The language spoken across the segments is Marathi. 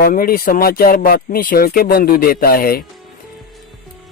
कॉमेडी समाचार बातमी शेळके बंधू देत आहे।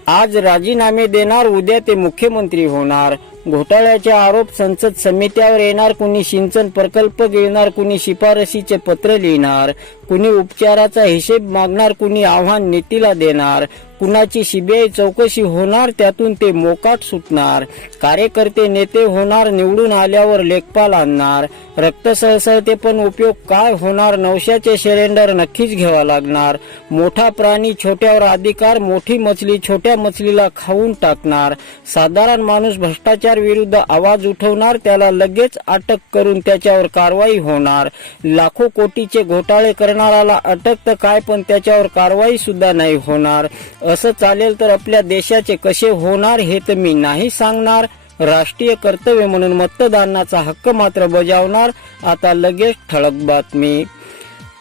आज राजीनामे देणार, उद्या ते मुख्यमंत्री होणार। घोटाळ्याचे आरोप संसद समित्यावर येणार। कुणी सिंचन प्रकल्प गिळणार, कुणी शिफारसीचे पत्र लिहिणार, कुणी उपचाराचा हिशेब मागणार, कुणी आव्हान नीतीला देणार, कुणाची सीबीआय चौकशी होणार, त्यातून ते मोकाट सुटणार। कार्यकर्ते नेते होणार, निवडून आल्यावर लेखपाल आणणार। रक्त सळसळते पण उपयोग काय होणार, नवशाचे सिलेंडर नक्कीच घ्यावा लागणार। मोठा प्राणी छोट्यावर अधिकार, मोठी मछली छोट्या मछलीला खाऊन टाकणार। साधारण माणूस भ्रष्टाचार विरुद्ध आवाज उठवणार, त्याला लगेच अटक करून त्याच्यावर कारवाई होणार। लाखो कोटीचे घोटाळे करणाराला अटक तर काय, पण त्याच्यावर कारवाई सुद्धा नाही होणार। असं चालेल तर आपल्या देशाचे कसे होणार हे तर मी नाही सांगणार। राष्ट्रीय कर्तव्य म्हणून मतदानाचा हक्क मात्र बजावणार। आता लगेच ठळक बातमी।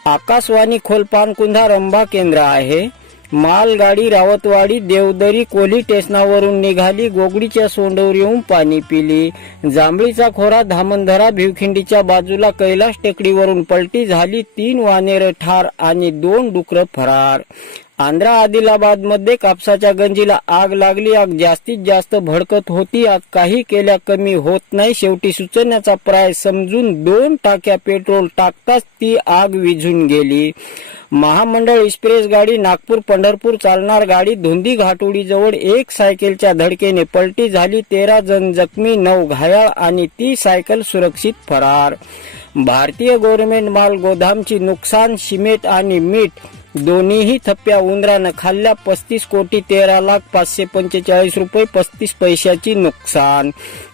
आकाशवाणी खोलपानकुंधा रंभा केंद्र आहे। मालगाडी रावतवाडी देवदरी कोली स्टेशनावरून निघाली, गोगडीच्या सोंडवर येऊन पाणी पिली। जांभळीचा खोरा धामणधरा भिवखिंडीच्या बाजूला कैलास टेकडीवरून पलटी झाली, 3 वानेर ठार आणि 2 डुकर फरार। आंध्रा आदिलाबाद मध्ये कापसाच्या गंजीला आग लागली। आग जास्तीत जास्त भडकत होती, आग काही केल्या कमी होत नाही। शेवटी सुचण्याचा प्राय समजून 2 टाक्या पेट्रोल टाकताच ती आग विझून गेली। महामंडळ एक्सप्रेस गाडी नागपूर पंढरपूर चालणार गाडी धुंदी घाटोडी जवळ एक सायकलच्या धडकेने पलटी झाली, 13 जण जखमी, 9 घायाळ आणि ती सायकल सुरक्षित फरार। भारतीय गव्हर्नमेंट माल गोदामची नुकसान, सिमेंट आणि मीठ दोन्हीही थप्प्या उंदरानं खाल्ल्या। 35 कोटी 13,545 रुपये 35 पैशाची नुकसान।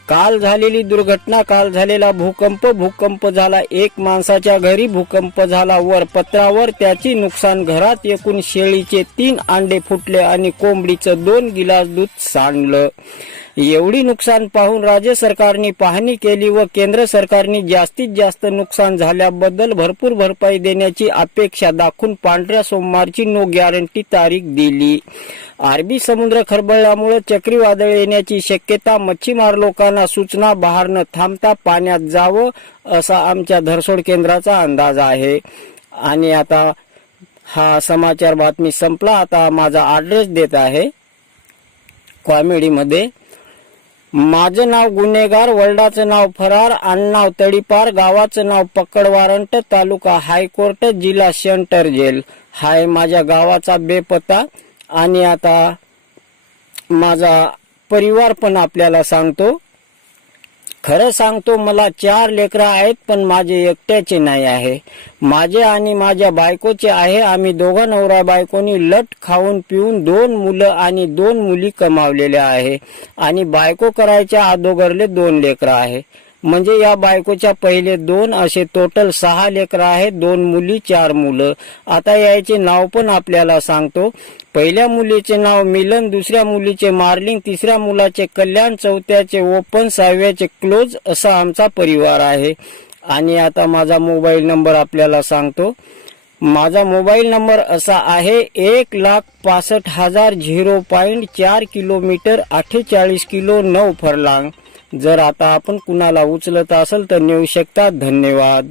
काल झालेली दुर्घटना, काल झालेला भूकंप झाला 1 माणसाच्या घरी, भूकंप झाला वर पत्रावर, त्याची नुकसान घरात। एकूण शेळीचे 3 अंडे फुटले आणि कोंबडीचं 2 गिलास दूध सांडलं। एवढी नुकसान पाहून राज्य सरकारने पाहणी केली व केंद्र सरकारने जास्तीत जास्त नुकसान झाल्याबद्दल भरपूर भरपाई देण्याची अपेक्षा दाखवून पांढऱ्या सोमवारची नो गॅरंटी तारीख दिली। अरबी समुद्र खरबळल्यामुळे चक्रीवादळ येण्याची शक्यता, मच्छीमार लोकांना सूचना, बाहेर न थांबता पाण्यात जावं असा आमच्या धरसोड केंद्राचा अंदाज आहे। आणि आता हा समाचार बातमी संपला। आता माझा ॲड्रेस देत आहे कॉमेडी मध्ये। माझं नाव गुन्हेगार, वडिलांचं नाव फरार, आडनाव तडीपार, गावाचं नाव पकड वारंट, तालुका हायकोर्ट, जिल्हा सेंटर जेल। हाय माझ्या गावाचा बेपत्ता। आणि आता माझा परिवार पण आपल्याला सांगतो। खरं सांगतो, मला 4 लेकरं आहेत, पण माझे एकट्याचे नाही आहे। माझे आणि माझ्या बायकोचे आहे। आम्ही दोघं नवरा बायकोनी लट खाऊन पिऊन 2 मुलं आणि 2 मुली कमावलेल्या आहे। आणि बायको करायच्या अगोदरले 2 लेकरं आहे। म्हणजे या बायकोच्या पहिले 2 असे टोटल 6 लेकरं आहेत, 2 मुली 4 मुलं। आता याचे नाव पण आपल्याला सांगतो। पहिल्या मुलीचे नाव मिलन, दुसऱ्या मुलीचे मार्लिंग, तिसऱ्या मुलाचे कल्याण, चौथ्याचे ओपन, 6व्याचे क्लोज असा आमचा परिवार आहे। आणि आता माझा मोबाईल नंबर आपल्याला सांगतो। माझा मोबाईल नंबर असा आहे 1,65,000 0.4 किलोमीटर 48 किलो 9 फरलांग। जर आता आपण कुणाला उचलत असेल तर नेऊ शकता। धन्यवाद।